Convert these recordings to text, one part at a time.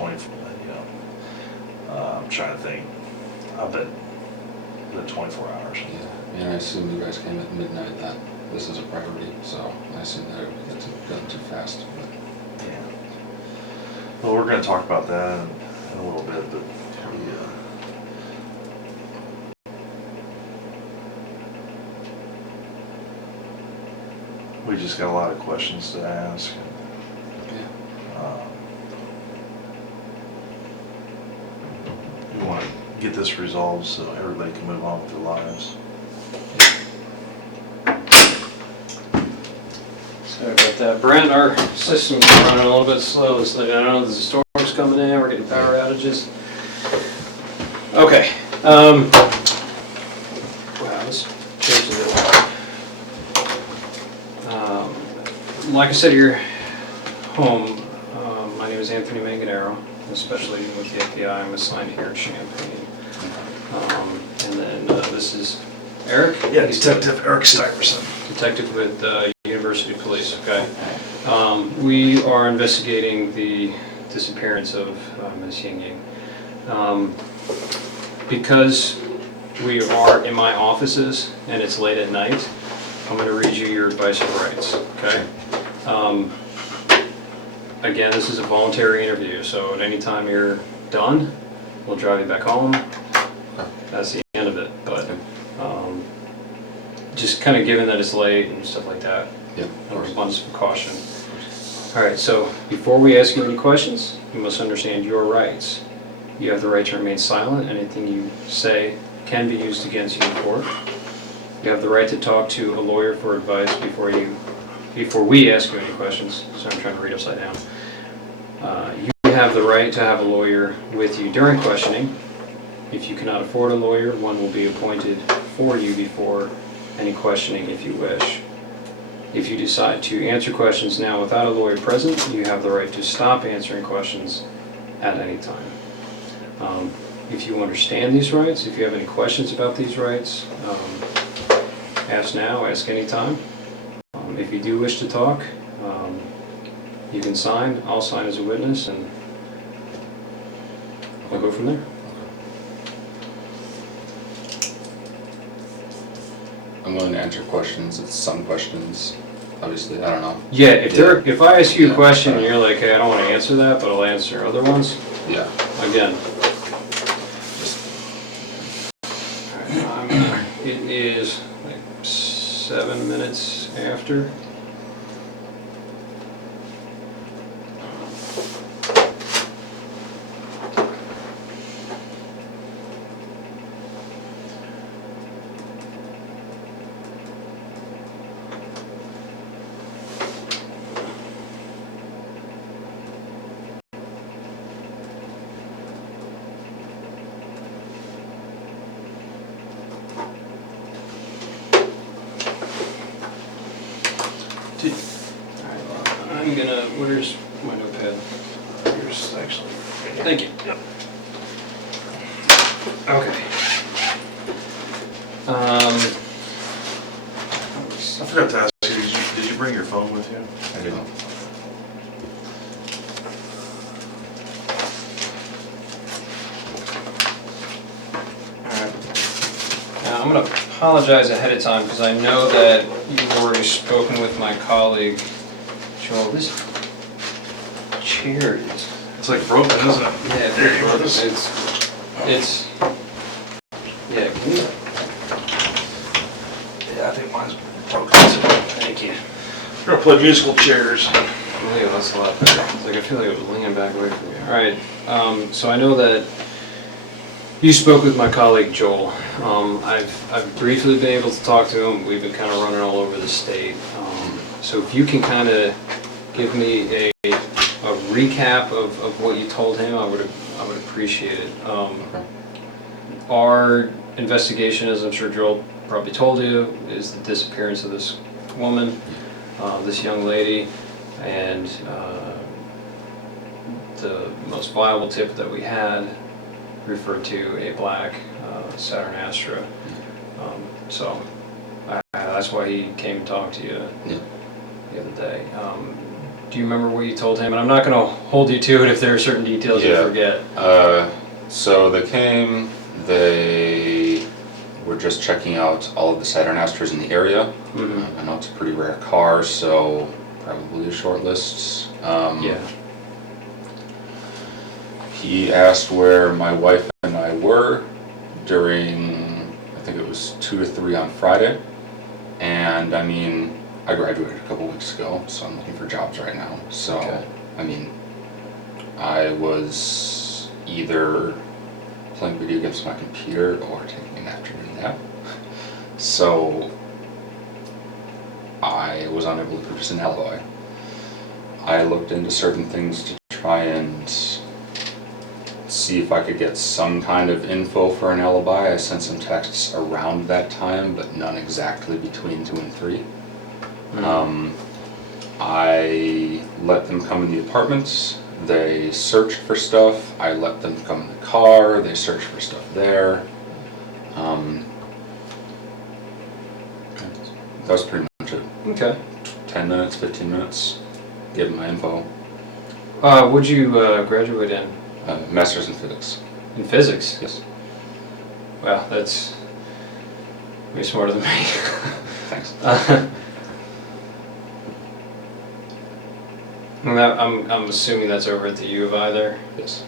24, I'm trying to think. I bet the 24 hours. Yeah, I assume you guys came at midnight that this is a priority, so I assume that it would get too fast. But. Yeah. Well, we're going to talk about that in a little bit, but we just got a lot of questions to ask. We want to get this resolved so everybody can move on with their lives. Sorry about that, Brent. Our system's running a little bit slow. So I don't know, there's a storm's coming in. We're getting power outages. Okay. Wow, this changes it. Like I said, you're home. My name is Anthony Manganaro, especially with the FBI. I'm assigned here in Champaign. And then this is Eric? Yeah, Detective Eric Stuyvesant. Detective with University Police, okay. We are investigating the disappearance of Ms. Ying Ying. Because we are in my offices and it's late at night, I'm going to read you your advice of rights, okay? Again, this is a voluntary interview, so at any time you're done, we'll drive you back home. That's the end of it, but just kind of given that it's late and stuff like that, abundance of caution. All right, so before we ask you any questions, you must understand your rights. You have the right to remain silent. Anything you say can be used against you in court. You have the right to talk to a lawyer for advice before we ask you any questions. So I'm trying to read upside down. You have the right to have a lawyer with you during questioning. If you cannot afford a lawyer, one will be appointed for you before any questioning if you wish. If you decide to answer questions now without a lawyer present, you have the right to stop answering questions at any time. If you understand these rights, if you have any questions about these rights, ask now, ask anytime. If you do wish to talk, you can sign. I'll sign as a witness, and we'll go from there. I'm willing to answer questions. It's some questions, obviously. I don't know. Yeah, if I ask you a question and you're like, hey, I don't want to answer that, but I'll answer other ones. Yeah. Again. It is like 7 minutes after. I'm gonna, where's my notepad? Here's actually. Thank you. Yep. Okay. I forgot to ask you, did you bring your phone with you? I didn't. Alright. Now I'm going to apologize ahead of time because I know that you've already spoken with my colleague, Joel. This chair is... It's like broken, isn't it? Yeah, There you go. it's... Yeah, can you... Yeah, I think mine's broken too. Thank you. We're gonna play musical chairs. Yeah, that's a lot better. It's like I feel like it was leaning back away from me. All right. So I know that you spoke with my colleague Joel. I've briefly been able to talk to him. We've been kind of running all over the state. So if you can kind of give me a recap of what you told him, I would appreciate it. Okay. Our investigation, as I'm sure Joel probably told you, is the disappearance of this woman, this young lady, and the most viable tip that we had referred to a black Saturn Astra. So that's why he came and talked to you the other day. Do you remember what you told him? And I'm not going to hold you to it if there are certain details you Yeah. forget. So they came, they were just checking out all of the Saturn Astros in the area. I know it's a pretty rare car, so probably a short list. Yeah. He asked where my wife and I were during, I think it was 2 to 3 on Friday. And I mean, I graduated a couple weeks ago, so I'm looking for jobs right now. So, Okay. I mean, I was either playing video games on my computer or taking an afternoon nap. So, I was unable to produce an alibi. I looked into certain things to try and see if I could get some kind of info for an alibi. I sent some texts around that time, but none exactly between 2 and 3. I let them come in the apartments. They searched for stuff. I let them come in the car. They searched for stuff there. That was pretty much it. Okay. 10 minutes, 15 minutes. Give them my info. What'd you graduate in? Master's in physics. In physics? Yes. Wow, that's way smarter than me. Thanks. I'm assuming that's over at the U of I there? Yes.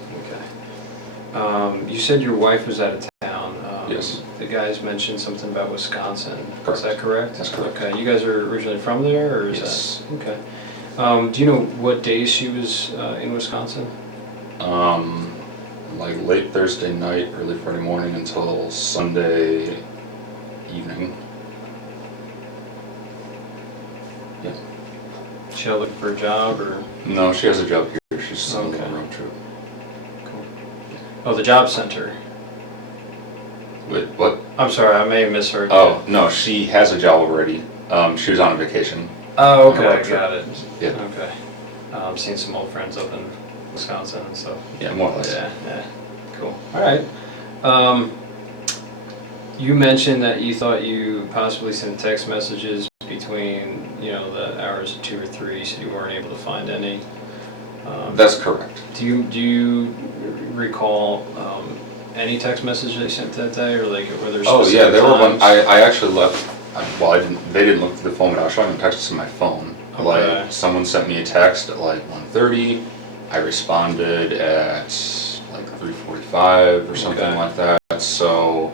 Okay. You said your wife was out of town. Yes. The guys mentioned something about Wisconsin. Correct. Is that correct? That's correct. Okay. You guys are originally from there, or is Yes. that? Okay. Do you know what days she was in Wisconsin? Like late Thursday night, early Friday morning until Sunday evening. Yeah. She out looking for a job, or? No, she has a job here. She's just on a Okay. road trip. Cool. Oh, the job center. Wait, what? I'm sorry, I may have misheard. Oh, no, she has a job already. She was on a vacation. Oh, On a okay, road trip. got it. Yeah. Okay. I'm seeing some old friends up in Wisconsin and stuff. Yeah, more or less. Yeah, cool. All right. You mentioned that you thought you possibly sent text messages between, the hours of 2 or 3, so you weren't able to find any. That's correct. Do you recall any text message they sent that day, or like were there? Oh yeah, specific there were one. times? I actually left. Well, They didn't look through the phone, but I was showing them texts on my phone. Okay. Like someone sent me a text at like 1:30. I responded at like 3:45 or something Okay. like that. So,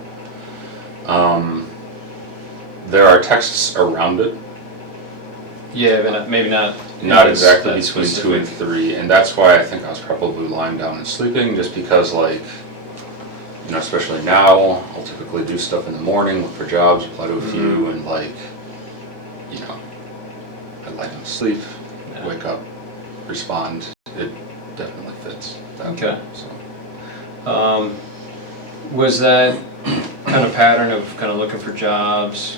there are texts around it. Yeah, but maybe not. Not exactly that between 2 specific. and 3, and that's why I think I was probably lying down and sleeping, just because like, especially now, I'll typically do stuff in the morning, look for jobs, apply to a few, and like, I lie down to sleep, Yeah. wake up, respond. It definitely fits. That Okay. way, so. Was that kind of pattern of kind of looking for jobs,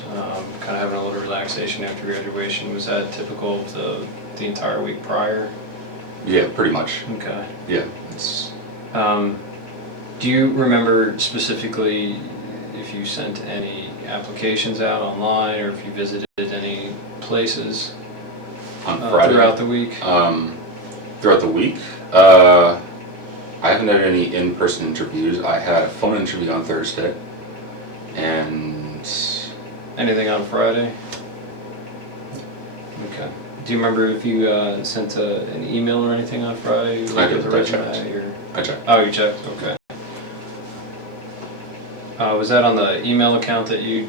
kind of having a little relaxation after graduation, was that typical of the entire week prior? Yeah, pretty much. Okay. Yeah, it's. Do you remember specifically if you sent any applications out online, or if you visited any places On Friday. throughout the week? Throughout the week, I haven't had any in-person interviews. I had a phone interview on Thursday, and Anything on Friday? Okay. Do you remember if you sent an email or anything on Friday? I did. With the I resume, checked. or? I checked. Oh, you checked? Okay. Was that on the email account that you?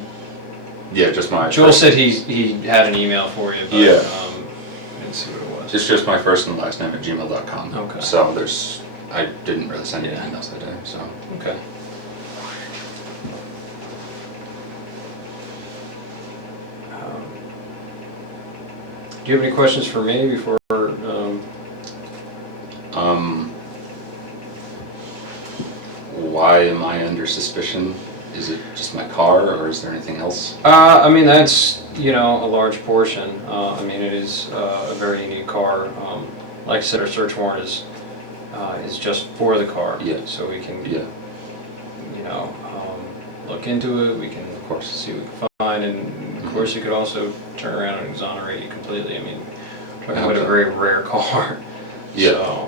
Yeah, just my. Joel first- said he had an email for you, but Yeah. I didn't see what it was. It's just my first and last name at gmail.com. Okay. So I didn't really send any Yeah. emails that day, so. Okay. Do you have any questions for me before? Why am I under suspicion? Is it just my car, or is there anything else? I mean, that's, a large portion. I mean, it is a very unique car. Like I said, our search warrant is just for the car. Yeah. So we can, Yeah, look into it, we can, of course. see what we can find, and of course, you could also turn around and exonerate you completely. I mean, but I hope a so. very rare car. Yeah. So,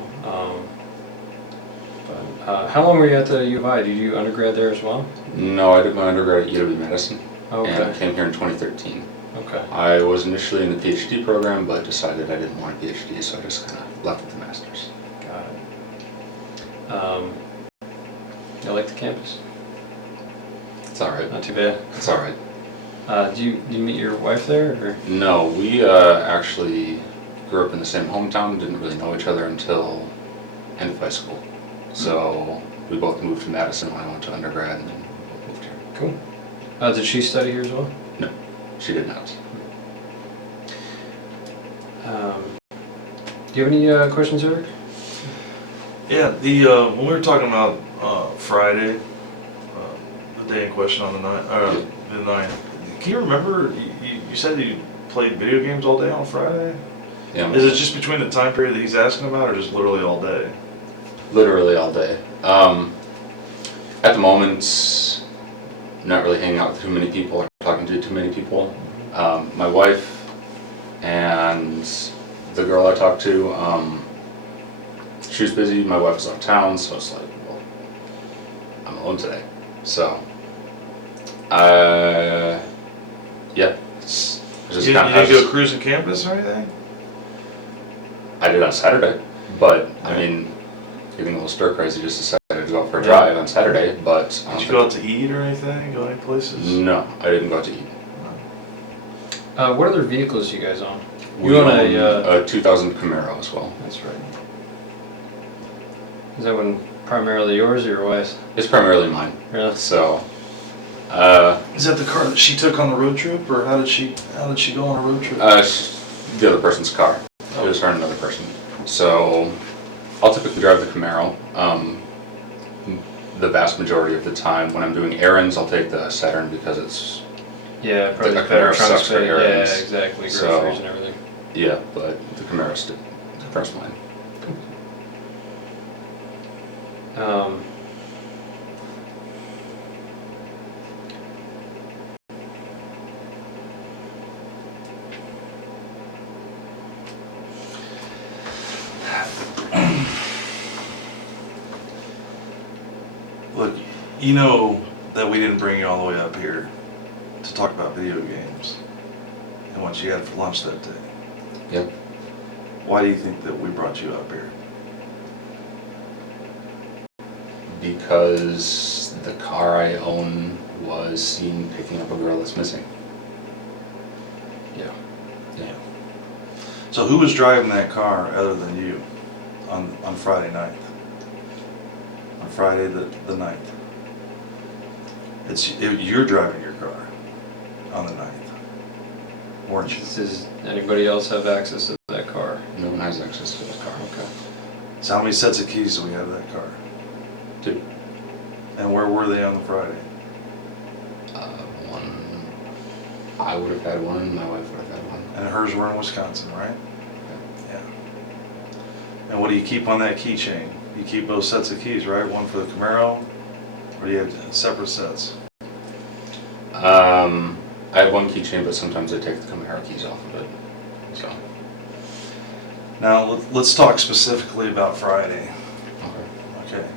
how long were you at the U of I? Did you do undergrad there as well? No, I did my undergrad at UW Medicine, Okay. and I came here in 2013. Okay. I was initially in the PhD program, but decided I didn't want a PhD, so I just kind of left with the master's. Got it. I like the campus. It's all right. Not too bad. It's all right. Do you meet your wife there? Or? No, we actually grew up in the same hometown. Didn't really know each other until end of high school. So we both moved to Madison when I went to undergrad, and then moved here. Cool. Did she study here as well? No, she did not. Do you have any questions, Eric? Yeah, when we were talking about Friday, the day in question on the night, the night. Can you remember? You said you played video games all day on Friday. Yeah. Is it just between the time period that he's asking about, or just literally all day? Literally all day. At the moment, not really hanging out with too many people or talking to too many people. My wife and the girl I talked to, she was busy, my wife was out of town, so it's like, well, I'm alone today. So, yeah, it's just You kind of didn't go cruising campus or anything? I did on Saturday, but I mean, getting a little stir crazy, just decided to go out for a drive on Saturday, but. Did you go out to eat or anything? Go any places? No, I didn't go out to eat. What other vehicles do you guys own? We You own own a 2000 Camaro as well. That's right. Is that one primarily yours or your wife's? It's primarily mine. Really? So, Is that the car that she took on the road trip, or how did she go on a road trip? the other person's car. It was her and another person. So, I'll typically drive the Camaro. The vast majority of the time, when I'm doing errands, I'll take the Saturn because it's Yeah, probably The better Camaro trunk sucks for space. Yeah, errands. exactly. Groceries So- and everything. yeah, but the Camaro's the first mine. Look, you know that we didn't bring you all the way up here to talk about video games and what you had for lunch that day. Yep. Why do you think that we brought you up here? Because the car I own was seen picking up a girl that's missing. Yeah. Yeah. So who was driving that car other than you on Friday night? On Friday the 9th. You're driving your car on the 9th, weren't you? Does anybody else have access to that car? No one has access to the car. Okay. So how many sets of keys do we have to that car? 2. And where were they on the Friday? One, I would have had one, and my wife would have had one. And hers were in Wisconsin, right? Yeah. And what do you keep on that keychain? You keep both sets of keys, right? One for the Camaro, or do you have separate sets? I have one keychain, but sometimes I take the Camaro keys off of it. So. Now let's talk specifically about Friday. Okay. Okay.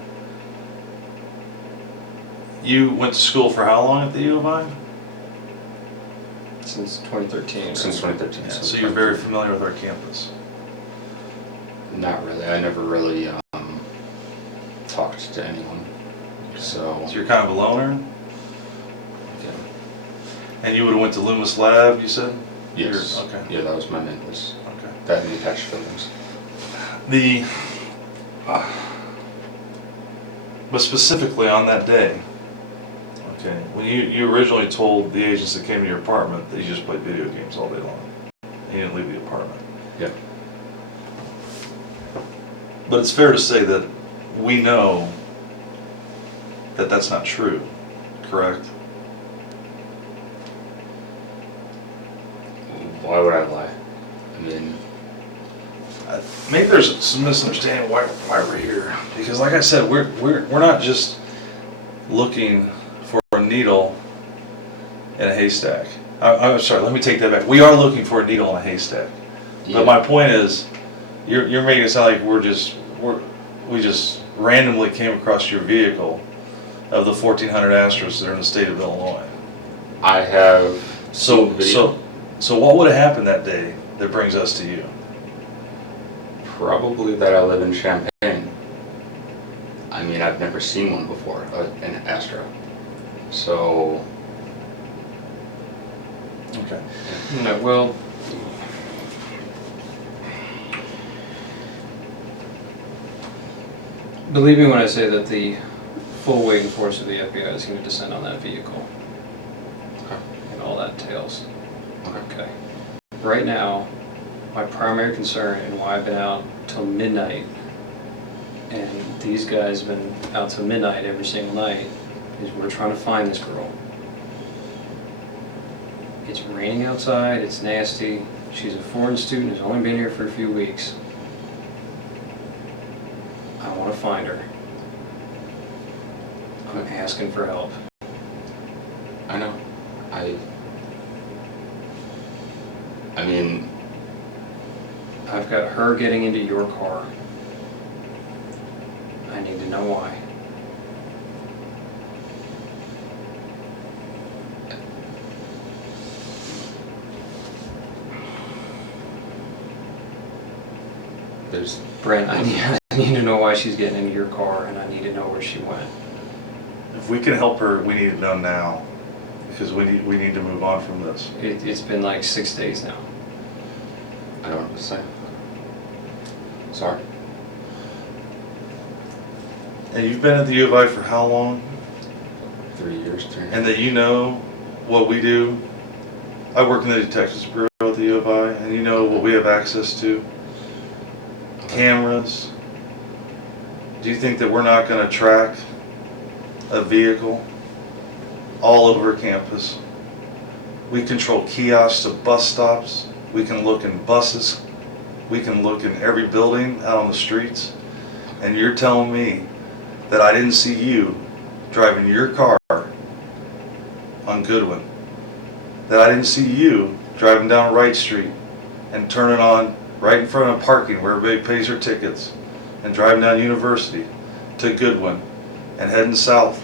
You went to school for how long at the U of I? Since 2013. right? Since 2013. Yeah, so you're very familiar with our campus. Not really. I never really talked to anyone. So So. you're kind of a loner? Okay. And you would have went to Loomis Lab, you said? Yes. Okay. Yeah, that was my main place. Okay. That and the attached buildings. But specifically on that day, okay, when you originally told the agents that came to your apartment that you just played video games all day long, and you didn't leave the apartment. Yeah. But it's fair to say that we know that that's not true, correct? Why would I lie? I mean, Maybe there's some misunderstanding why we're here, because like I said, we're not just looking for a needle in a haystack. I'm sorry, let me take that back. We are looking for a needle in a haystack. Yeah. But my point is, you're making it sound like we just randomly came across your vehicle of the 1400 Astros that are in the state of Illinois. I have So, seen video. so what would have happened that day that brings us to you? Probably that I live in Champaign. I mean, I've never seen one before, an Astra. So, Okay. No, well, believe me when I say that the full weight and force of the FBI is going to descend on that vehicle. Okay. And all that entails. okay. Okay. Right now, my primary concern and why I've been out till midnight, and these guys have been out till midnight every single night, is we're trying to find this girl. It's raining outside, it's nasty. She's a foreign student who's only been here for a few weeks. I want to find her. I'm asking for help. I know. I mean, I've got her getting into your car. I need to know why. there's Brent, I need to know why she's getting into your car, and I need to know where she went. If we can help her, we need it done now, because we need to move on from this. It's been like 6 days now. I don't know what to say. Sorry. And you've been at the U of I for how long? 3 years, 3. And that you know what we do. I work in the Detectives Bureau at the U of I, and you know what we have access to. Cameras. Do you think that we're not going to track a vehicle all over campus? We control kiosks to bus stops. We can look in buses. We can look in every building out on the streets. And you're telling me that I didn't see you driving your car on Goodwin, that I didn't see you driving down Wright Street and turning on right in front of parking where everybody pays their tickets, and driving down University to Goodwin and heading south.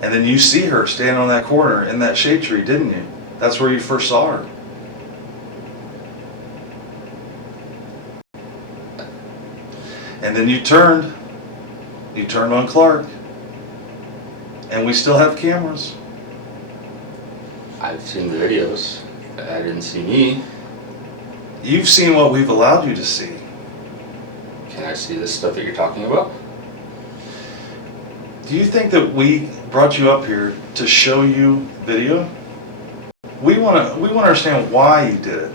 And then you see her standing on that corner in that shade tree, didn't you? That's where you first saw her. And then you turned on Clark, and we still have cameras. I've seen the videos. I didn't see me. You've seen what we've allowed you to see. Can I see this stuff that you're talking about? Do you think that we brought you up here to show you video? We want to understand why you did it.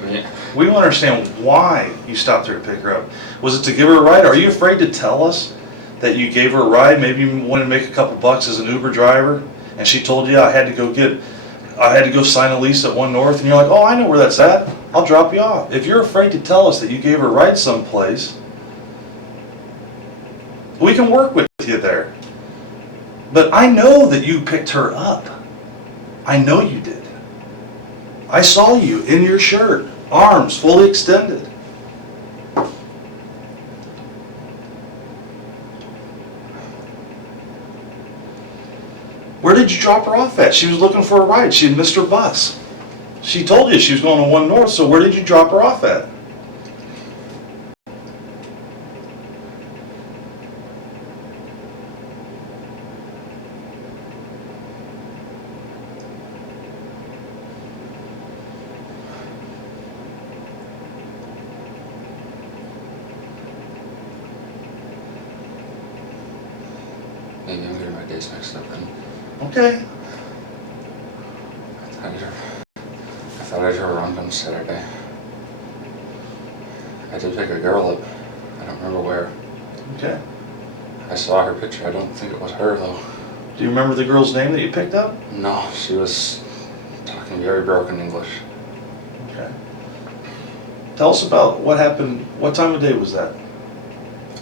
I mean, We want to understand why you stopped her to pick her up. Was it to give her a ride? Are you afraid to tell us that you gave her a ride? Maybe you wanted to make a couple bucks as an Uber driver, and she told you I had to go sign a lease at One North, and you're like, oh, I know where that's at. I'll drop you off. If you're afraid to tell us that you gave her a ride someplace, we can work with you there. But I know that you picked her up. I know you did. I saw you in your shirt, arms fully extended. Where did you drop her off at? She was looking for a ride. She had missed her bus. She told you she was going to One North, so where did you drop her off at? maybe I'm getting my days mixed up then. Okay. I thought I drove around on Saturday. I did pick a girl up. I don't remember where. Okay. I saw her picture. I don't think it was her though. Do you remember the girl's name that you picked up? No, she was talking very broken English. Okay. Tell us about what happened. What time of day was that?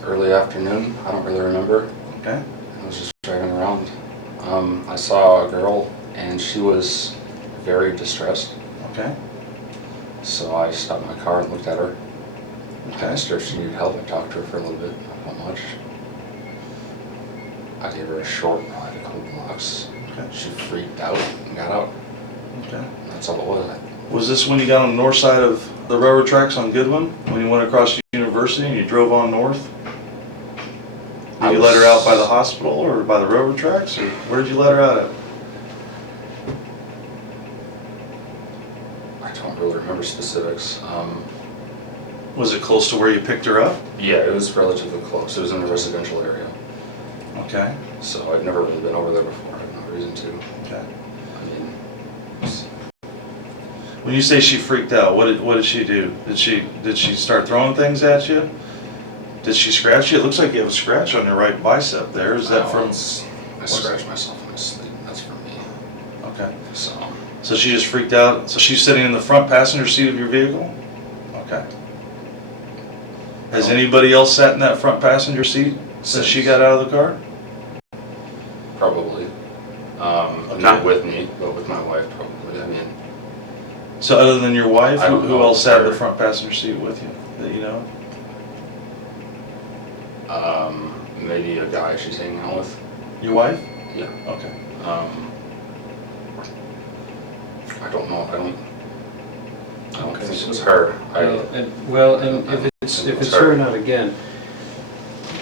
Early afternoon. I don't really remember. Okay. I was just driving around. I saw a girl and she was very distressed. Okay. So I stopped my car and looked at her. I Okay. asked her if she needed help. I talked to her for a little bit, not much. I gave her a short ride, a couple blocks. Okay. She freaked out and got out. Okay. That's all it was. Was this when you got on the north side of the railroad tracks on Goodwin? When you went across University and you drove on north? Did you let her out by the hospital or by the railroad tracks? Or where did you let her out at? I don't really remember specifics. Was it close to where you picked her up? Yeah, it was relatively close. It was in a residential area. Okay. So I'd never really been over there before. I had no reason to. Okay. I mean, When you say she freaked out, what did she do? Did she start throwing things at you? Did she scratch you? It looks like you have a scratch on your right bicep there. Is that from? I scratched myself in my sleep. That's from me. Okay. So she just freaked out. So she's sitting in the front passenger seat of your vehicle? Okay. Has anybody else sat in that front passenger seat since she got out of the car? probably. Okay. Not with me, but with my wife probably. I mean, So other than your wife, I don't who know. else sat in the front passenger seat with you that you know? maybe a guy she's hanging out with. Your wife? Yeah. Okay. I don't know. I don't Okay, think so- it was her. If it's her not again,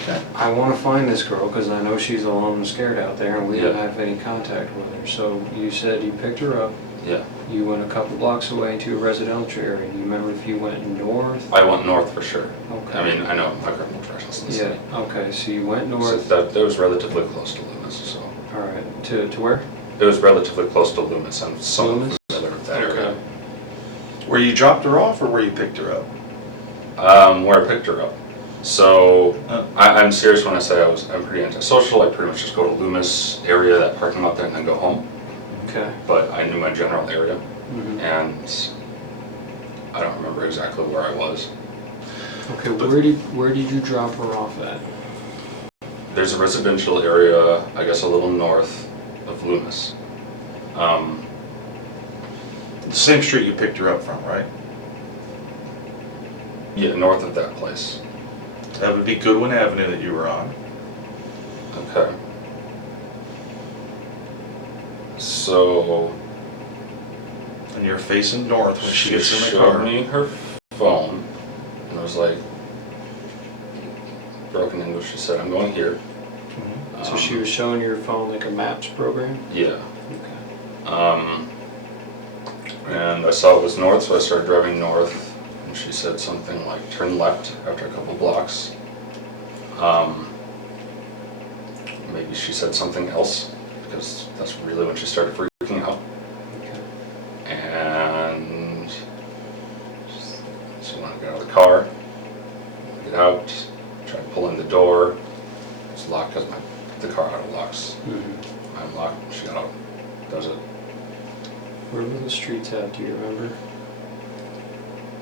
Okay. I want to find this girl because I know she's alone and scared out there, and we don't Yeah. have any contact with her. So you said you picked her up. Yeah. You went a couple blocks away into a residential area. Do you remember if you went north? I went north for sure. Okay. I mean, I know my criminal directions in the Yeah. city. Okay. So you went So north. that was relatively close to Loomis. So All right. To where? it was relatively close to Loomis. I'm somewhat Loomis? familiar with that area. Where you dropped her off or where you picked her up? Where I picked her up. So Oh. I'm serious when I say I'm pretty antisocial. I pretty much just go to Loomis area, that parking lot there, and then go home. Okay. But I knew my general area, Mhm. and I don't remember exactly where I was. Okay. Where did you drop her off at? There's a residential area, I guess a little north of Loomis. The same street you picked her up from, right? Yeah, north of that place. That would be Goodwin Avenue that you were on. Okay. So And you're facing north when she gets in the showed car. me her phone, and I was like, broken English. She said, "I'm going here." Mhm. So she was showing your phone like a maps program? Yeah. Okay. And I saw it was north, so I started driving north, and she said something like, "Turn left after a couple blocks." Maybe she said something else, because that's really when she started freaking out. Okay. And so when I got out of the car, get out, tried pulling the door. It's locked because the car auto locks. Mhm. I unlocked, she got out. That was it. Where were the streets at? Do you remember?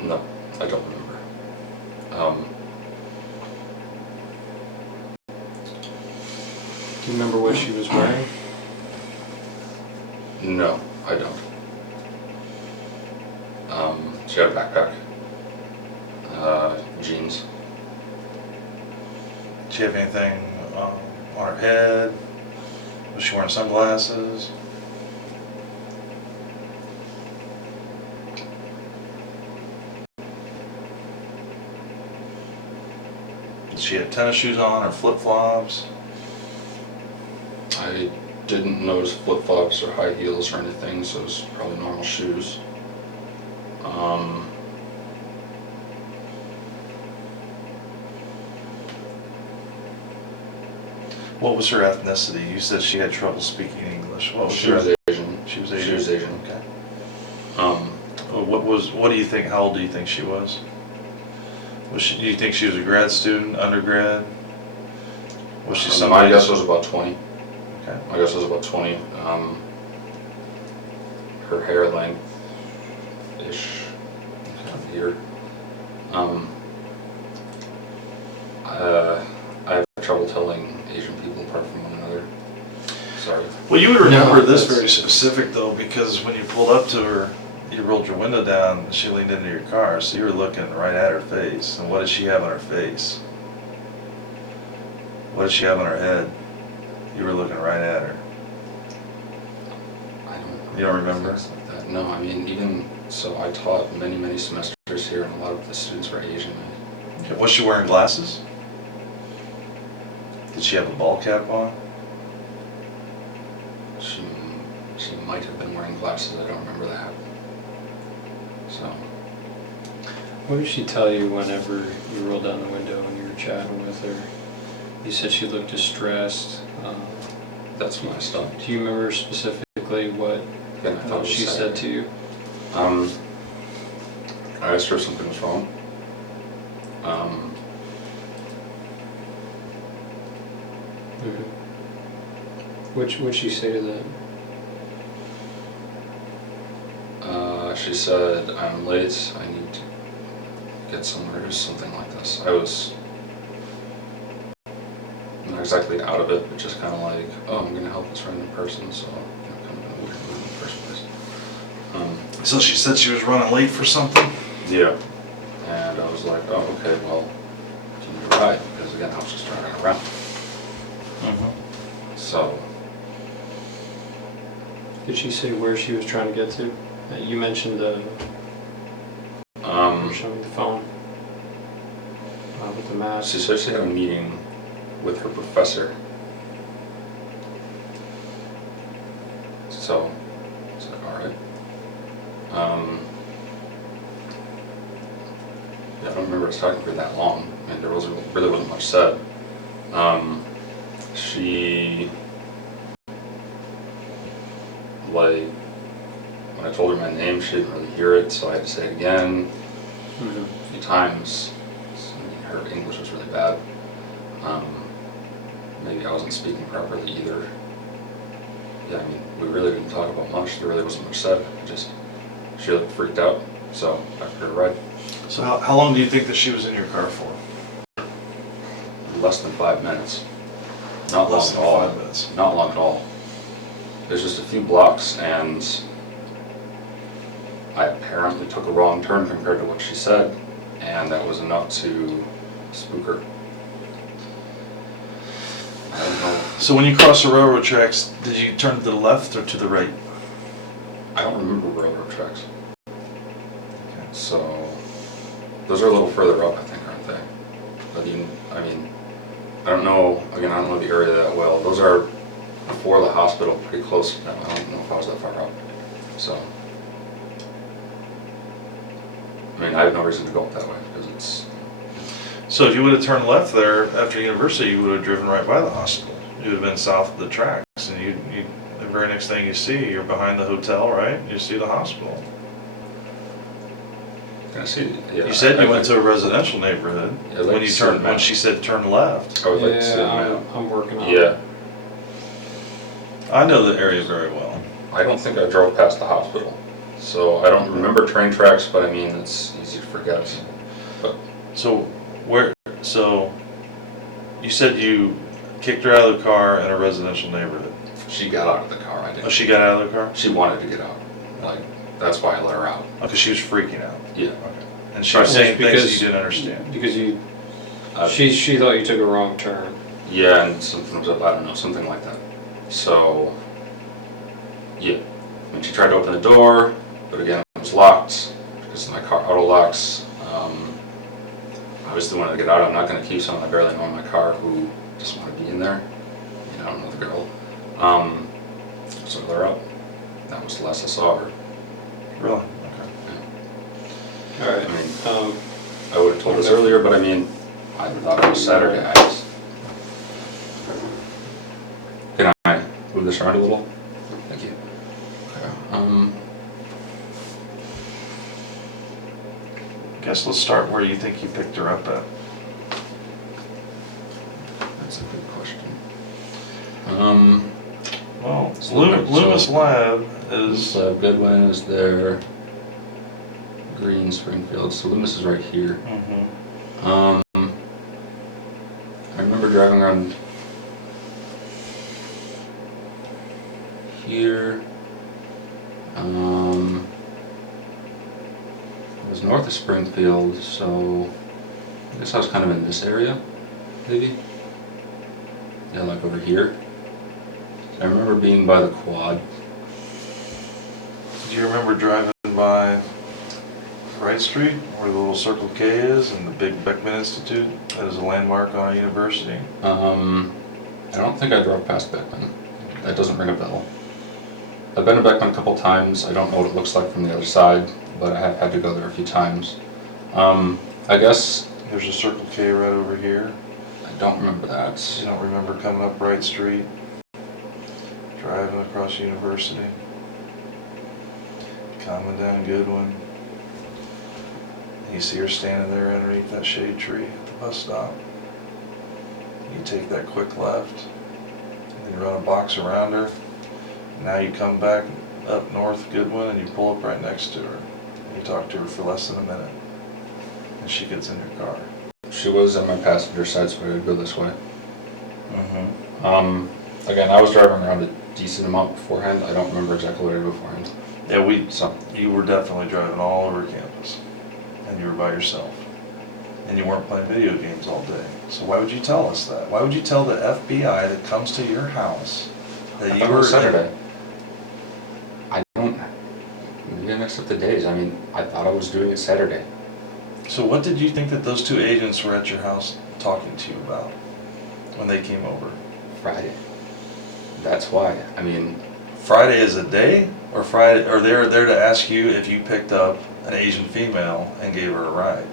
No, I don't remember. Do you remember what she was wearing? No, I don't. She had a backpack, jeans. Did she have anything on her head? Was she wearing sunglasses? Did she have tennis shoes on or flip-flops? I didn't notice flip-flops or high heels or anything, so it was probably normal shoes. What was her ethnicity? You said she had trouble speaking English. What was She her? was Asian. She was She Asian. was Asian. Okay. Um, What do you think? How old do you think she was? Do you think she was a grad student, undergrad? Was she my somebody? guess was about 20. Okay. My guess was about 20. Her hair length-ish, here. I have trouble telling Asian people apart from one another. Sorry. Well, you would remember No, this that's- very specific though, because when you pulled up to her, you rolled your window down and she leaned into your car, so you were looking right at her face. And what did she have on her face? What did she have on her head? You were looking right at her. I don't. You don't remember? Things like that. No, I mean, even so, I taught many semesters here, and a lot of the students were Asian. Okay. Was she wearing glasses? Did she have a ball cap on? She might have been wearing glasses. I don't remember that. So. What did she tell you whenever you rolled down the window and you were chatting with her? You said she looked distressed. That's when I stopped. Do you remember specifically what Again, I thought it was she said to you? I asked her if something was wrong. What'd she say to that? She said, "I'm late. I need to get somewhere," or something like this. I was not exactly out of it, but just kind of like, oh, I'm going to help this random person, so kind of in a weird mood in the first place. So she said she was running late for something? Yeah. And I was like, oh, okay, well, give me a ride, because again, I was just driving around. So. Did she say where she was trying to get to? You mentioned you were showing the phone with the map. She said she had a meeting with her professor. So, it's like, alright. Yeah, I don't remember us talking for that long. I mean, really wasn't much said. She, like, when I told her my name, she didn't really hear it, so I had to say it again a few times. I mean, her English was really bad. Maybe I wasn't speaking properly either. Yeah, I mean, we really didn't talk about much. There really wasn't much said. She looked freaked out, so I gave her a ride. So how long do you think that she was in your car for? Less than 5 minutes. Not long Less at than all. 5 minutes. Not long at all. There's just a few blocks, and I apparently took a wrong turn compared to what she said, and that was enough to spook her. I don't know. So when you crossed the railroad tracks, did you turn to the left or to the right? I don't remember railroad tracks. So those are a little further up, I think, aren't they? I mean, I don't know. Again, I don't know the area that well. Those are before the hospital, pretty close to them. I don't know if I was that far up. So, I mean, I have no reason to go up that way because it's. So if you would have turned left there after university, you would have driven right by the hospital. You would have been south of the tracks, and the very next thing you see, you're behind the hotel, right? You see the hospital. Can I see? Yeah, You said you went to a residential neighborhood Yeah, I'd like when to you see turned the when map. she said turn left. I would like to see the map. I'm working on it. Yeah, I know the area very well. I don't think I drove past the hospital, so I don't remember train tracks. But I mean, it's easy to forget. But So So you said you kicked her out of the car in a residential neighborhood. she got out of the car. I Oh, didn't. she got out of the car? She wanted to get out. Like that's why I let her out. Oh, because she was freaking out. Yeah. Okay. And she was Right. saying things that Because- you didn't understand. Because you, Uh, she thought you took a wrong turn. Yeah, and something was up. I don't know, something like that. So, yeah. And she tried to open the door, but again, it was locked because of my car auto locks. Obviously, wanted to get out. I'm not going to keep someone I barely know in my car who doesn't want to be in there. You know, I don't know the girl. So I let her out. That was the last I saw her. Really? Okay. All right. I mean, I would have told us earlier, but I mean, I thought it was Saturday. Can I move this around a little? Thank you. Okay. I guess let's start where you think you picked her up at. That's a good question. Well, So- Loomis Lab is. Goodwin is there. Green, Springfield. So Loomis is right here. Mhm. I remember driving around here. north of Springfield, so I guess I was kind of in this area, maybe. Yeah, like over here. I remember being by the quad. Do you remember driving by Wright Street, where the little Circle K is, and the big Beckman Institute? That is a landmark on a university. I don't think I drove past Beckman. That doesn't ring a bell. I've been to Beckman a couple times. I don't know what it looks like from the other side, but I have had to go there a few times. I guess There's a Circle K right over here. I don't remember that. You don't remember coming up Wright Street, driving across University, coming down Goodwin. You see her standing there underneath that shade tree at the bus stop. You take that quick left, and then you run a box around her. Now you come back up North Goodwin and you pull up right next to her. You talk to her for less than a minute, and she gets in your car. She was on my passenger side, so I would go this way. Mm-hmm. Again, I was driving around a decent amount beforehand. I don't remember exactly what I did beforehand. Yeah, you were definitely driving all over campus, and you were by yourself, and you weren't playing video games all day. So why would you tell us that? Why would you tell the FBI that comes to your house that I you thought it were was Saturday. I don't. Maybe I mixed up the days. I mean, I thought I was doing it Saturday. So what did you think that those two agents were at your house talking to you about when they came over? Friday. That's why. I mean, Friday is a day, or Friday, or they're there to ask you if you picked up an Asian female and gave her a ride?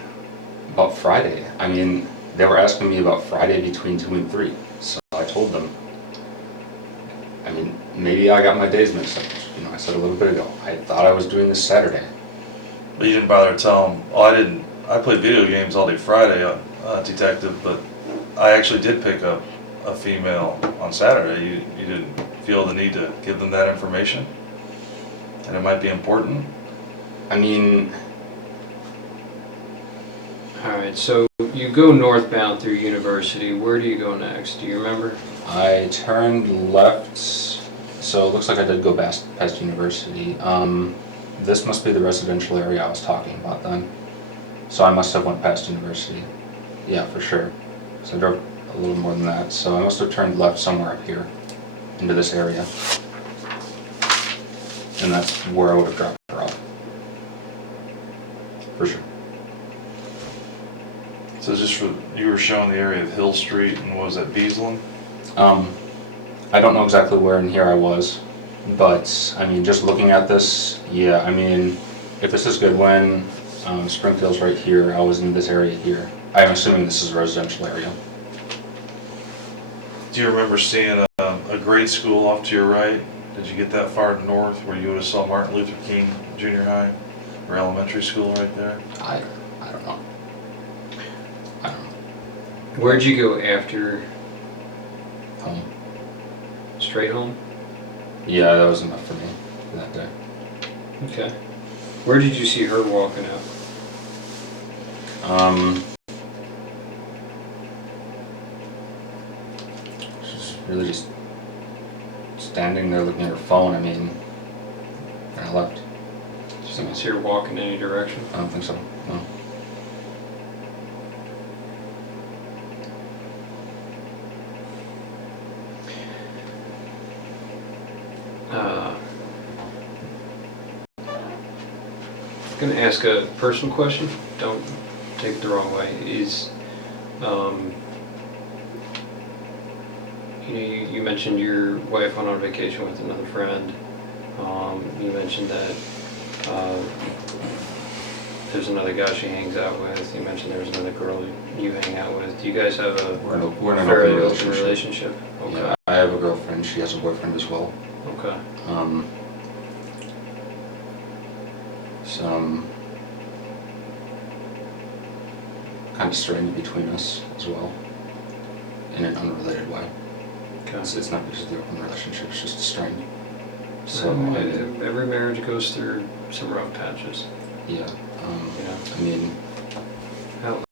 about Friday. I mean, they were asking me about Friday between 2 and 3. So I told them. I mean, maybe I got my days mixed up. You know, I said a little bit ago, I thought I was doing this Saturday. But you didn't bother to tell them, oh, I didn't. I played video games all day Friday, detective, but I actually did pick up a female on Saturday. You didn't feel the need to give them that information? And it might be important? I mean, Alright, so you go northbound through University. Where do you go next? Do you remember? I turned left, so it looks like I did go past University. This must be the residential area I was talking about then. So I must have went past University. Yeah, for sure. So I drove a little more than that. So I must have turned left somewhere up here into this area. And that's where I would have dropped her off. For sure. So just for, you were showing the area of Hill Street and what was that, Beaslin? I don't know exactly where in here I was, but I mean, just looking at this, yeah, I mean, if this is Goodwin, Springfield's right here, I was in this area here. I'm assuming this is a residential area. Do you remember seeing a grade school off to your right? Did you get that far north where you would have saw Martin Luther King Junior High or elementary school right there? I don't know. I don't know. Where'd you go after? Home. Straight home? Yeah, that was enough for me for that day. Okay. Where did you see her walking out? She's really just standing there looking at her phone. I mean, and I left. Did you see her walk in any direction? I don't think so. No. I'm gonna ask a personal question. Don't take it the wrong way. You mentioned your wife went on vacation with another friend. You mentioned that there's another guy she hangs out with. You mentioned there's another girl you hang out with. Do you guys have a We're in an fairly open open relationship? Okay. Yeah, I have a girlfriend. She has a boyfriend as well. Okay. Some kind of strained between us as well, in an unrelated way. Okay. It's not because of the open relationship, it's just strained. So, Every marriage goes through some rough patches. yeah, Yeah. I mean,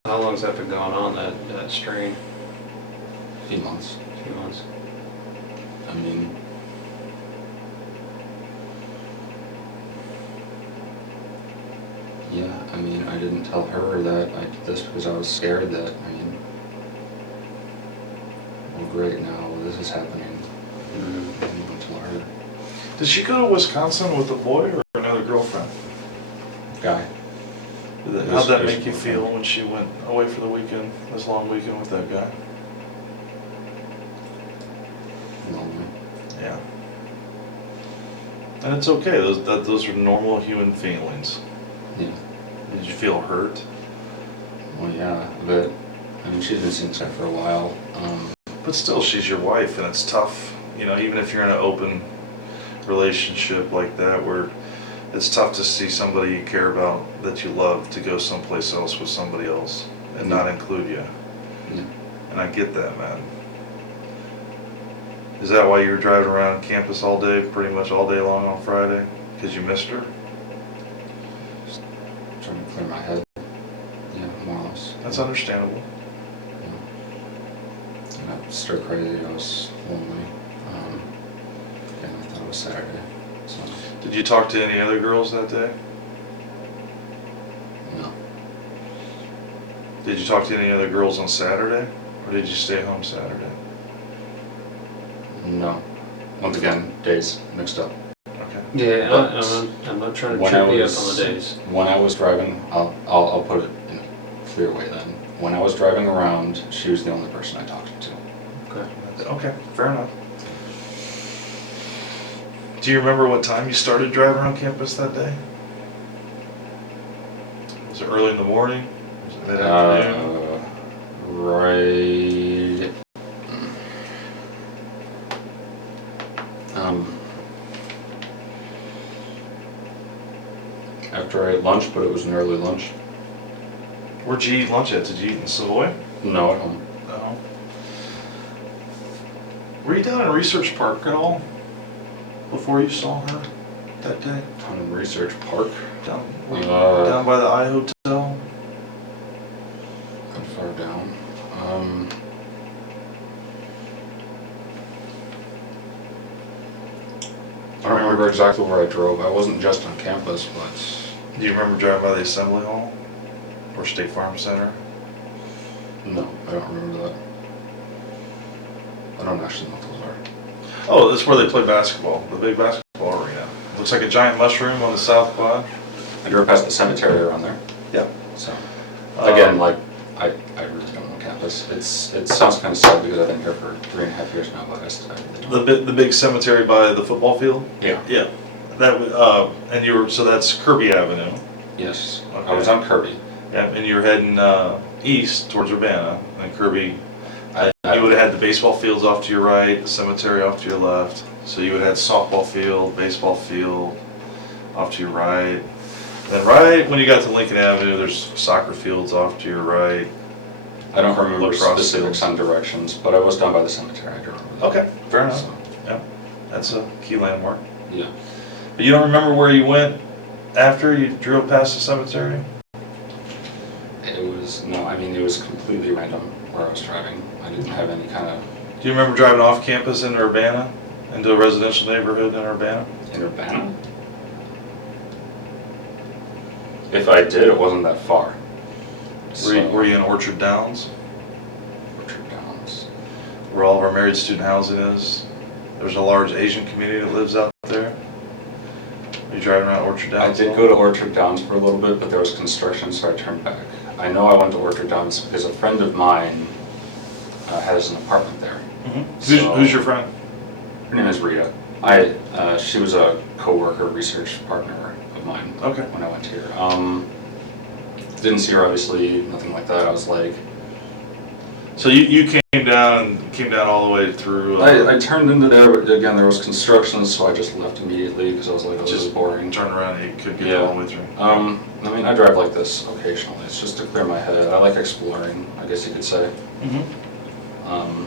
How long's that been going on, that strain? a few months. A few months. I mean, Yeah, I mean, I didn't tell her that I did this because I was scared that, well, great, now this is happening. I didn't tell her. Did she go to Wisconsin with a boy or another girlfriend? Guy. How'd that make you feel when she went away for the weekend, this long weekend with that guy? Lonely. Yeah. And it's okay, those are normal human feelings. Yeah. Did you feel hurt? Well, yeah, but, I mean, she's been seeing this guy for a while. But still, she's your wife, and it's tough, you know, even if you're in an open relationship like that, where it's tough to see somebody you care about, that you love, to go someplace else with somebody else and not include you. Yeah. And I get that, man. Is that why you were driving around campus all day, pretty much all day long on Friday? Because you missed her? Just trying to clear my head. Yeah, more or less. That's understandable. And I was stir crazy, I was lonely. And I thought it was Saturday, so. Did you talk to any other girls that day? No. Did you talk to any other girls on Saturday? Or did you stay home Saturday? No. Once again, days mixed up. Okay. Yeah, But I'm not trying to when trip I you up was- on the days. When I was driving, I'll put it in a clear way then. When I was driving around, she was the only person I talked to. Okay. Okay, fair enough. Do you remember what time you started driving around campus that day? Was it early in the morning? Was it mid-afternoon? Right. After I ate lunch, but it was an early lunch. Where'd you eat lunch at? Did you eat in Savoy? No, at home. No. Were you down in Research Park at all before you saw her that day? Down in Research Park. Were you down by the I Hotel? How far down? I don't remember exactly where I drove. I wasn't just on campus, but Do you remember driving by the Assembly Hall or State Farm Center? no, I don't remember that. I don't actually know what those are. Oh, that's where they play basketball, the big basketball arena. Looks like a giant mushroom on the south quad. I drove past the cemetery around there. Yep. So, again, like, I really don't know campus. It sounds kind of sad because I've been here for 3.5 years now, but I really don't. The big cemetery by the football field? Yeah. Yeah. That, and you were, so that's Kirby Avenue. Yes. Okay. I was on Kirby. Yeah, and you were heading east towards Urbana, and Kirby, I you would have had the baseball fields off to your right, the cemetery off to your left. So you would have had softball field, baseball field off to your right. Then right when you got to Lincoln Avenue, there's soccer fields off to your right. I don't remember Lacrosse specifics fields. on directions, but I was down by the cemetery. I do remember that. Okay, fair enough. So, Yeah, that's a key landmark. yeah. But you don't remember where you went after you drove past the cemetery? It was, no, I mean, it was completely random where I was driving. I didn't have any kind of, Do you remember driving off campus into Urbana, into a residential neighborhood in Urbana? in Urbana. If I did, it wasn't that far. Were you in Orchard Downs, Orchard Downs. where all of our married student housing is? There's a large Asian community that lives out there. Are you driving around Orchard I Downs? did go to Orchard Downs for a little bit, but there was construction, so I turned back. I know I went to Orchard Downs because a friend of mine has an apartment there. Mm-hmm. Who's your friend? Her name is Rita. She was a co-worker, research partner of mine Okay. when I went here. Didn't see her, obviously, nothing like that. I was like, So you came down all the way through. I turned into there, but again, there was construction, so I just left immediately because I was like, oh, this is just boring. turn around and you could get Yeah. all the way through. I mean, I drive like this occasionally. It's just to clear my head. I like exploring, I guess you could say. Mm-hmm.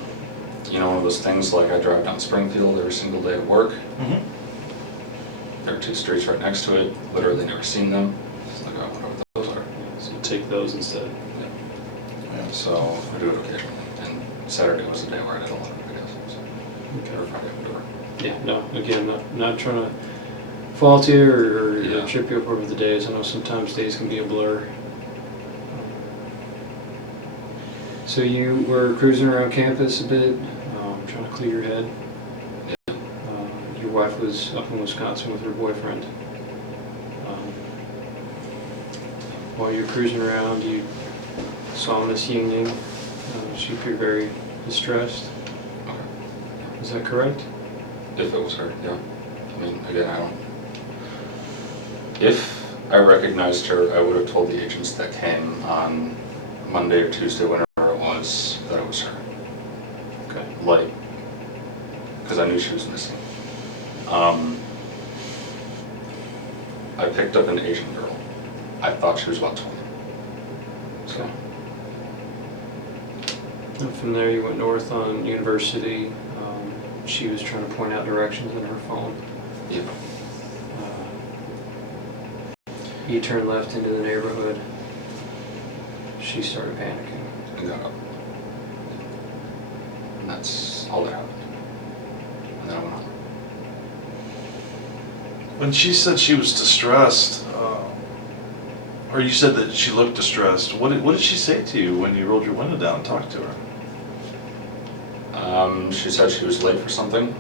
You know, one of those things like I drive down Springfield every single day at work. Mm-hmm. There are 2 streets right next to it. Literally never seen them. It's like, I wonder what those are. So you take those instead. Yeah, so I do it occasionally. And Saturday was the day where I did a lot of it, I guess. So, or Friday, whatever. Yeah, no, again, not trying to fault you or Yeah. trip you up over the days? I know sometimes days can be a blur. So you were cruising around campus a bit, trying to clear your head. Your wife was up in Wisconsin with her boyfriend. While you were cruising around, you saw Miss Yingning. She appeared very distressed. Okay. Is that correct? If it was her, yeah. I mean, again, I don't. If I recognized her, I would have told the agents that came on Monday or Tuesday, whenever it was, that it was her. Okay. Like, because I knew she was missing. I picked up an Asian girl. I thought she was about 20. So, Okay. And from there you went north on University. She was trying to point out directions on her phone. yeah. You turned left into the neighborhood. She started panicking. And got up. And that's all that happened. And then I went home. When she said she was distressed, or you said that she looked distressed, what did she say to you when you rolled your window down and talked to her? She said she was late for something.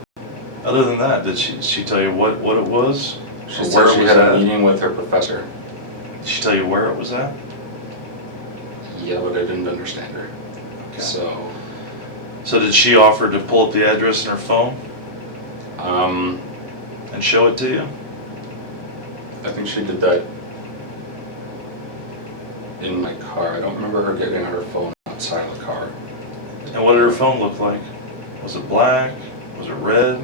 Other than that, did she tell you what it was? She Or said where it she was had at? a meeting with her professor. Did she tell you where it was at? Yeah, but I didn't understand her. Okay. So, did she offer to pull up the address in her phone um, and show it to you? I think she did that in my car. I don't remember her getting her phone outside of the car. And what did her phone look like? Was it black? Was it red?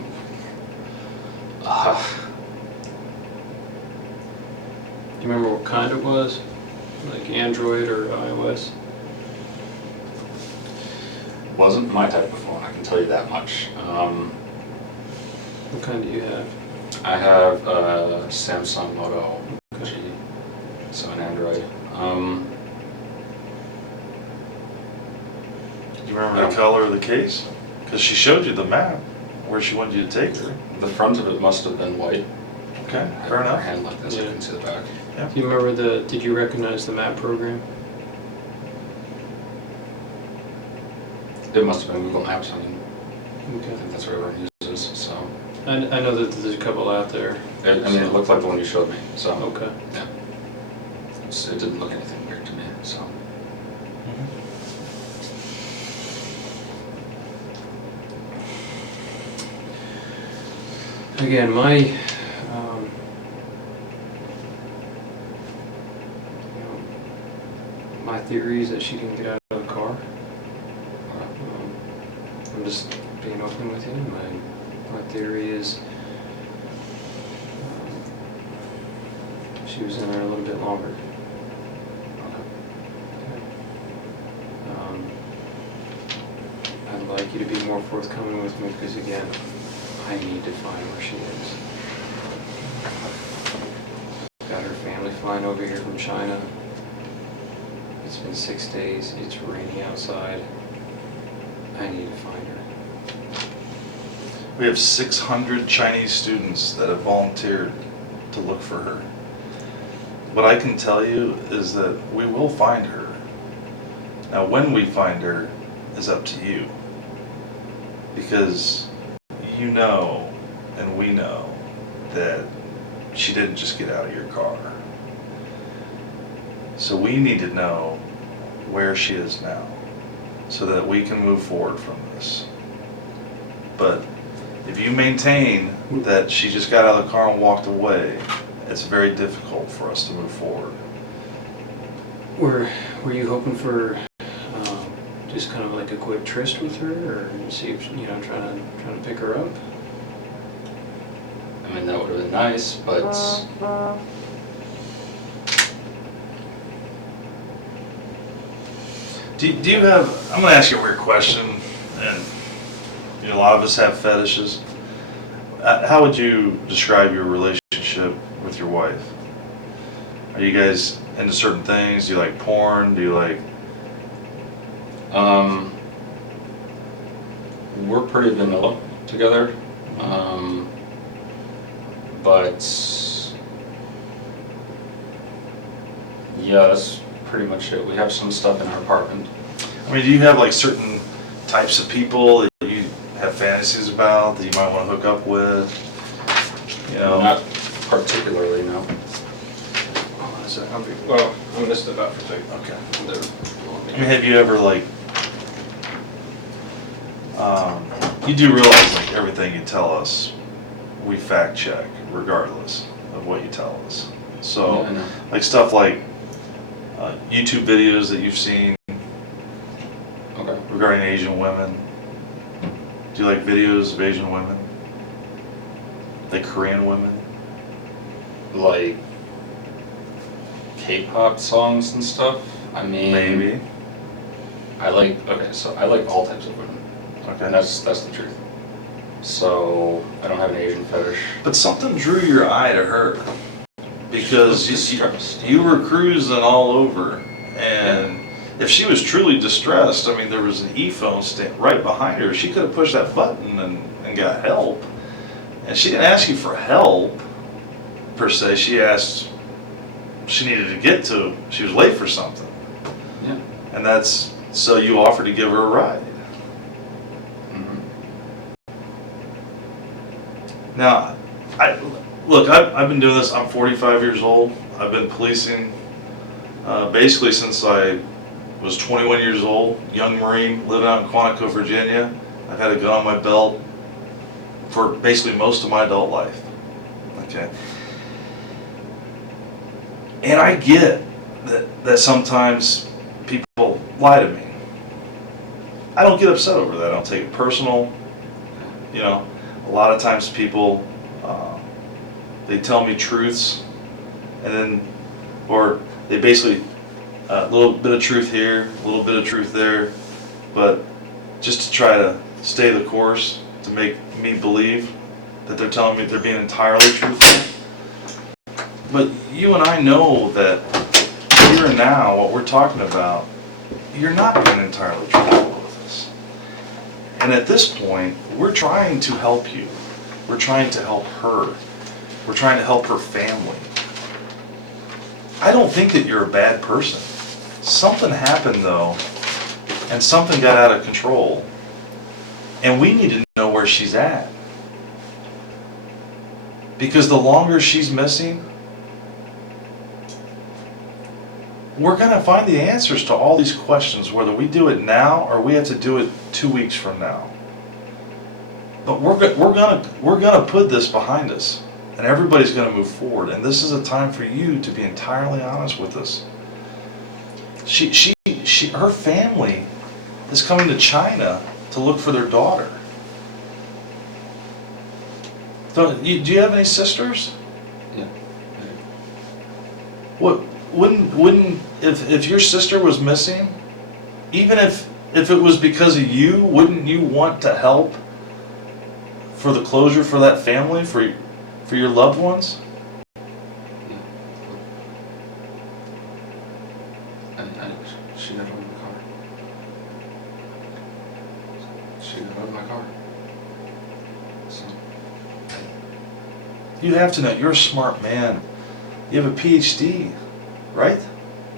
Do you remember what kind it was? Like Android or iOS? Wasn't my type of phone, I can tell you that much. What kind do you have? I have a Samsung Moto G, so an Android. Do you remember the color of the case? Because she showed you the map where she wanted you to take her. The front of it must have been white. Okay, I have fair my enough. hand like this, I Yeah. can see the back. Do you remember did you recognize the map program? It must have been Google Maps. I mean, I Okay. think that's what everyone uses. So, I know that there's a couple out there. I mean, it looked like the one you showed me. So, Okay. yeah, it didn't look anything weird to me. So, Again, my my theory is that she didn't get out of the car. I'm just being open with you. My theory is she was in there a little bit longer. I'd like you to be more forthcoming with me because, again, I need to find where she is. Got her family flying over here from China. It's been 6 days. It's raining outside. I need to find her. We have 600 Chinese students that have volunteered to look for her. What I can tell you is that we will find her. Now, when we find her is up to you. Because you know, and we know, that she didn't just get out of your car. So we need to know where she is now, so that we can move forward from this. But if you maintain that she just got out of the car and walked away, it's very difficult for us to move forward. Were you hoping for just kind of like a quick tryst with her, or see if trying to pick her up? I mean, that would have been nice, but Do you have, I'm going to ask you a weird question, and a lot of us have fetishes. How would you describe your relationship with your wife? Are you guys into certain things? Do you like porn? Do you like... we're pretty vanilla together. But Yeah, that's pretty much it. We have some stuff in our apartment. I mean, do you have like certain types of people that you have fantasies about that you might want to hook up with? You know? Not particularly, no. Well, I'm gonna step out for a second. Okay. There. I mean, have you ever like, you do realize like everything you tell us, we fact check regardless of what you tell us. So, Yeah, I know. like stuff like YouTube videos that you've seen Okay. regarding Asian women. Do you like videos of Asian women? Like Korean women? Like K-pop songs and stuff. I mean, Maybe. I like all types of women, Okay. and that's the truth. So I don't have an Asian fetish. But something drew your eye to her because She was distressed. you were cruising all over, and if she was truly distressed, I mean, there was an e-phone stand right behind her. She could have pushed that button and got help. And she didn't ask you for help, per se. She asked, she needed to get to, she was late for something. Yeah. And that's, so you offered to give her a ride. Mm-hmm. Now, I've been doing this, I'm 45 years old. I've been policing basically since I was 21 years old, young Marine, living out in Quantico, Virginia. I've had a gun on my belt for basically most of my adult life. Okay. And I get that sometimes people lie to me. I don't get upset over that. I don't take it personal. You know, a lot of times people, they tell me truths, and then, or they basically, a little bit of truth here, a little bit of truth there, but just to try to stay the course, to make me believe that they're telling me they're being entirely truthful. But you and I know that here and now, what we're talking about, you're not being entirely truthful with us. And at this point, we're trying to help you. We're trying to help her. We're trying to help her family. I don't think that you're a bad person. Something happened though, and something got out of control. And we need to know where she's at. Because the longer she's missing, we're going to find the answers to all these questions, whether we do it now or we have to do it 2 weeks from now. But we're gonna put this behind us, and everybody's going to move forward. And this is a time for you to be entirely honest with us. Her family is coming to China to look for their daughter. Do you have any sisters? Yeah. Wouldn't if your sister was missing, even if it was because of you, wouldn't you want to help for the closure for that family, for your loved ones? Yeah. And she got out of my car. She got out of my car. So. You have to know, you're a smart man. You have a PhD, right?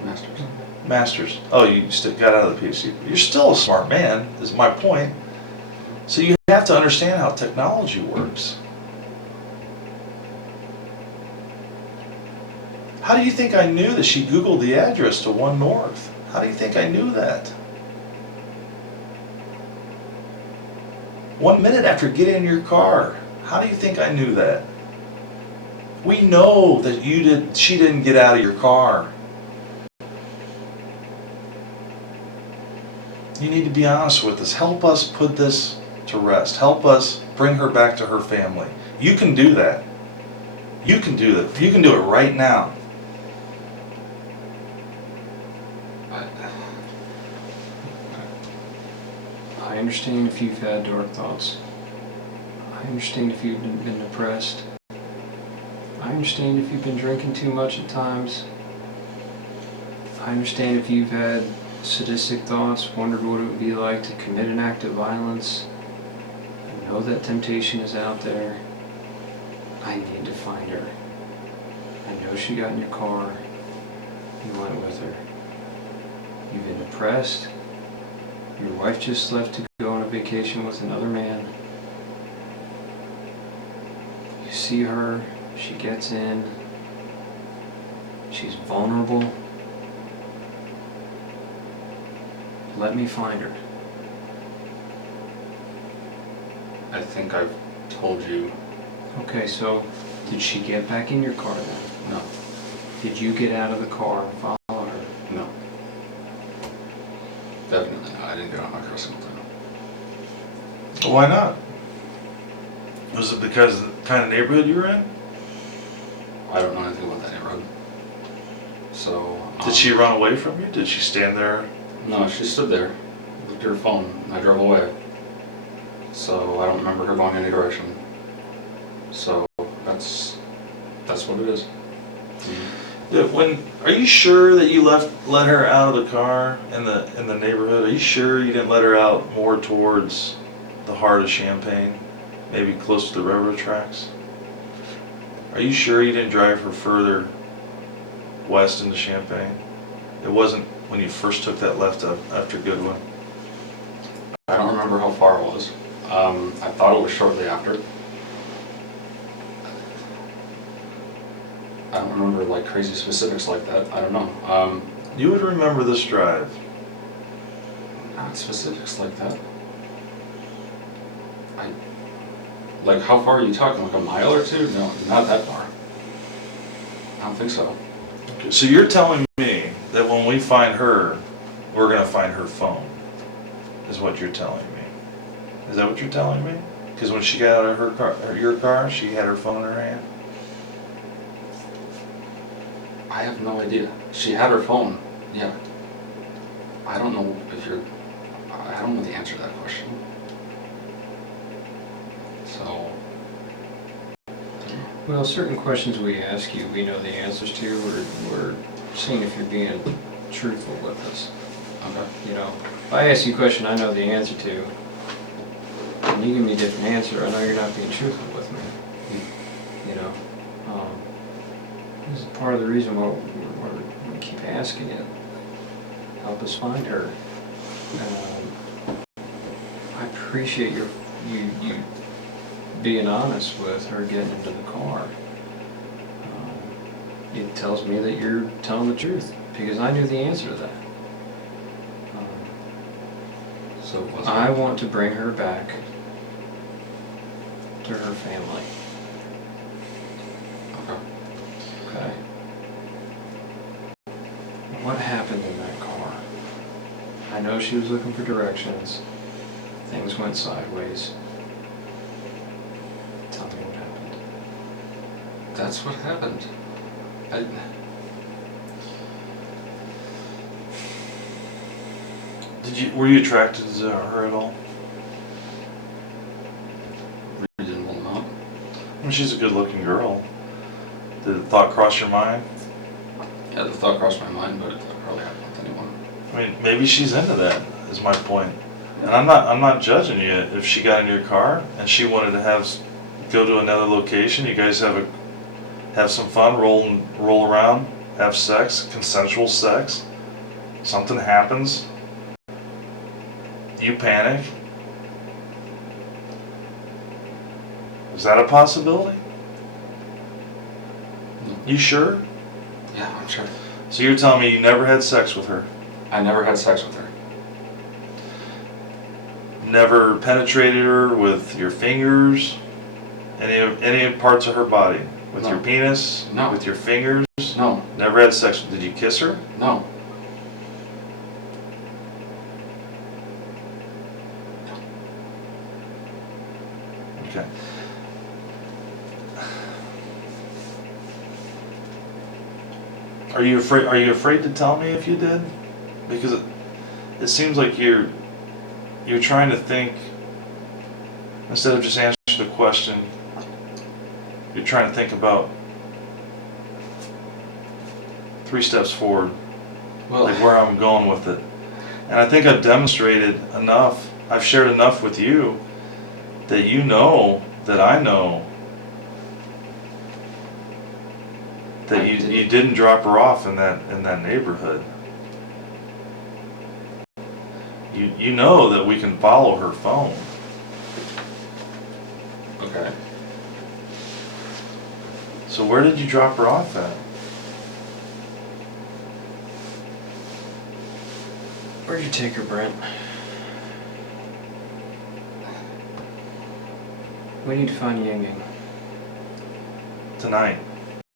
Masters. Master's. Oh, you got out of the PhD. You're still a smart man, is my point. So you have to understand how technology works. How do you think I knew that she Googled the address to 1 North? How do you think I knew that? 1 minute after getting in your car. How do you think I knew that? We know that she didn't get out of your car. You need to be honest with us. Help us put this to rest. Help us bring her back to her family. You can do that. You can do that. You can do it right now. I understand if you've had dark thoughts. I understand if you've been depressed. I understand if you've been drinking too much at times. I understand if you've had sadistic thoughts, wondered what it would be like to commit an act of violence. I know that temptation is out there. I need to find her. I know she got in your car. You went with her. You've been depressed. Your wife just left to go on a vacation with another man. You see her, she gets in, she's vulnerable. Let me find her. I think I've told you. Okay, so did she get back in your car then? No. Did you get out of the car and follow her? No. Definitely not. I didn't get on my car a single time. Why not? Was it because of the kind of neighborhood you were in? I don't know anything about that neighborhood. So. Did she run away from you? Did she stand there? No, she stood there, looked at her phone, and I drove away. So I don't remember her going any direction. So that's what it is. Yeah, are you sure that you let her out of the car in the neighborhood? Are you sure you didn't let her out more towards the heart of Champaign, maybe close to the railroad tracks? Are you sure you didn't drive her further west into Champaign? It wasn't when you first took that left up after Goodwin. I don't remember how far it was. I thought it was shortly after. I don't remember like crazy specifics like that. I don't know. You would remember this drive. Not specifics like that. Like how far are you talking? Like a mile or two? No, not that far. I don't think so. Okay, so you're telling me that when we find her, we're gonna find her phone, is what you're telling me. Is that what you're telling me? Because when she got out of her car, or your car, she had her phone in her hand. I have no idea. She had her phone. Yeah. I don't know if you're. I don't know the answer to that question. So. Well, certain questions we ask you, we know the answers to. We're seeing if you're being truthful with us. Okay. You know, if I ask you a question I know the answer to, and you give me a different answer, I know you're not being truthful with me. You know, this is part of the reason why we keep asking you. Help us find her. I appreciate you being honest with her getting into the car. It tells me that you're telling the truth because I knew the answer to that. So what's I want to bring her back to her family. Okay. Okay. What happened in that car? I know she was looking for directions. Things went sideways. Tell me what happened. That's what happened. Were you attracted to her at all? Reasonable amount. I mean, she's a good-looking girl. Did the thought cross your mind? Yeah, the thought crossed my mind, but it probably happened with anyone. I mean, maybe she's into that, is my point. And I'm not judging you if she got in your car and she wanted to go to another location. You guys have some fun, roll around, have sex, consensual sex. Something happens. You panic. Is that a possibility? No. You sure? Yeah, I'm sure. So you're telling me you never had sex with her? I never had sex with her. Never penetrated her with your fingers? Any parts of her body? With No. your penis? No. With your fingers? No. Never had sex. Did you kiss her? No. Okay. Are you afraid to tell me if you did? Because it seems like you're trying to think instead of just answering the question. You're trying to think about 3 steps forward, Well, like where I'm going with it. And I think I've demonstrated enough. I've shared enough with you that you know that I know that I you didn't drop her off in that neighborhood. You know that we can follow her phone. Okay. So where did you drop her off at? Where'd you take her, Brent? We need to find Yang Yang. Tonight.